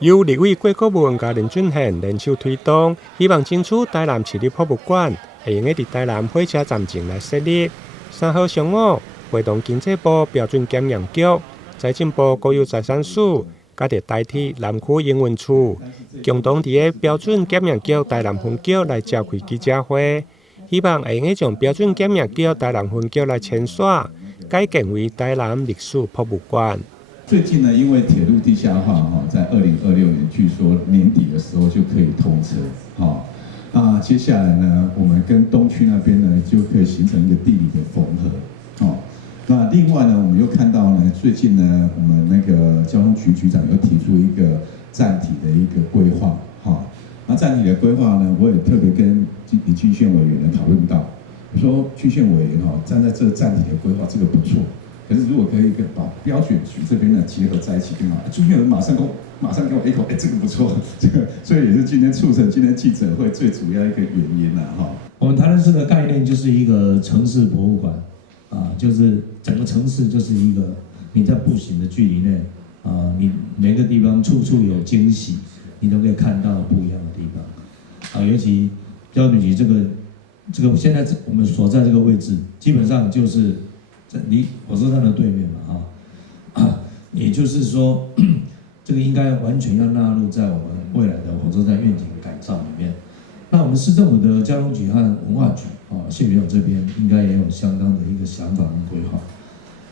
由立委郭国文甲林俊宪联手推动，希望争取台南市立博物馆会用伫台南火车站前来设立。3号上午，会同经济部标准检验局、财政部国有财产署，甲伫台铁南区营运处，共同伫个标准检验局台南分局来召开记者会，希望会用将标准检验局台南分局来签刷，改建为台南历史博物馆。最近呢，因为铁路地下化在2026年据说年底的时候就可以通车，那接下来呢，我们跟东区那边呢就可以形成一个地理的缝合，那另外呢，我们又看到呢，最近呢，我们那个交通局局长又提出一个站体的一个规划，那站体的规划呢，我也特别跟李俊宪委员讨论到，我说俊宪委员站在这个站体的规划这个不错。可是如果可以把标准局这边呢结合在一起更好，朱建伦马上给我一口，这个不错，这个所以也是今天促成今天记者会最主要一个原因我们台南市的概念就是一个城市博物馆，就是整个城市就是一个你在步行的距离内，你每个地方处处有惊喜，你都可以看到不一样的地方，尤其标准局这个现在我们所在这个位置，基本上就是离火车站的对面嘛，也就是说，这个应该完全要纳入在我们未来的火车站愿景改造里面。那我们市政府的交通局和文化局谢局长这边应该也有相当的一个想法和规划。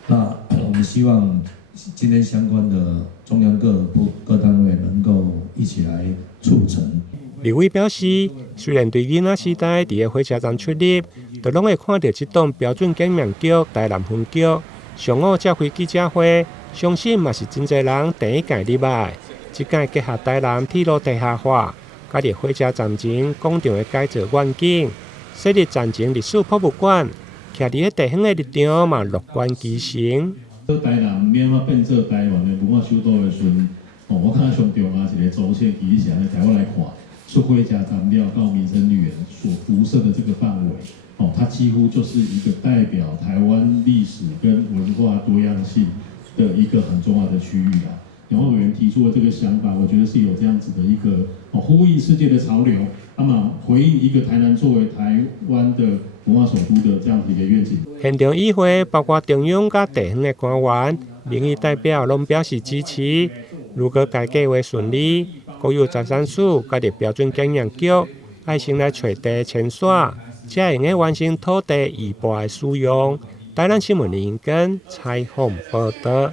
那我们希望今天相关的中央各单位能够一起来促成。立委表示，虽然对囡仔时代伫个火车站出入，都拢会看到这栋标准检验局台南分局。上午召开记者会，相信嘛是真侪人第一届入来。这届结合台南铁路地下化，甲伫火车站前广场的改造愿景，设立站前历史博物馆，徛伫个地方的立场嘛乐观其成。台南免法变做台湾的文化首都的时阵，我看上重要一个周线，其实是安尼，台湾来看。是火车站了到民生绿园所辐射的这个范围，它几乎就是一个代表台湾历史跟文化多样性的一个很重要的区域啦。然后委员提出的这个想法，我觉得是有这样子的一个呼应世界的潮流，那么回应一个台南作为台湾的文化首都的这样子一个愿景。现场议会包括中央甲地方的官员、民意代表拢表示支持。如果该计划顺利，国有财产署甲伫标准检验局爱先来找地签刷，才会用完成土地移拨的使用。台南新闻林根采访报道。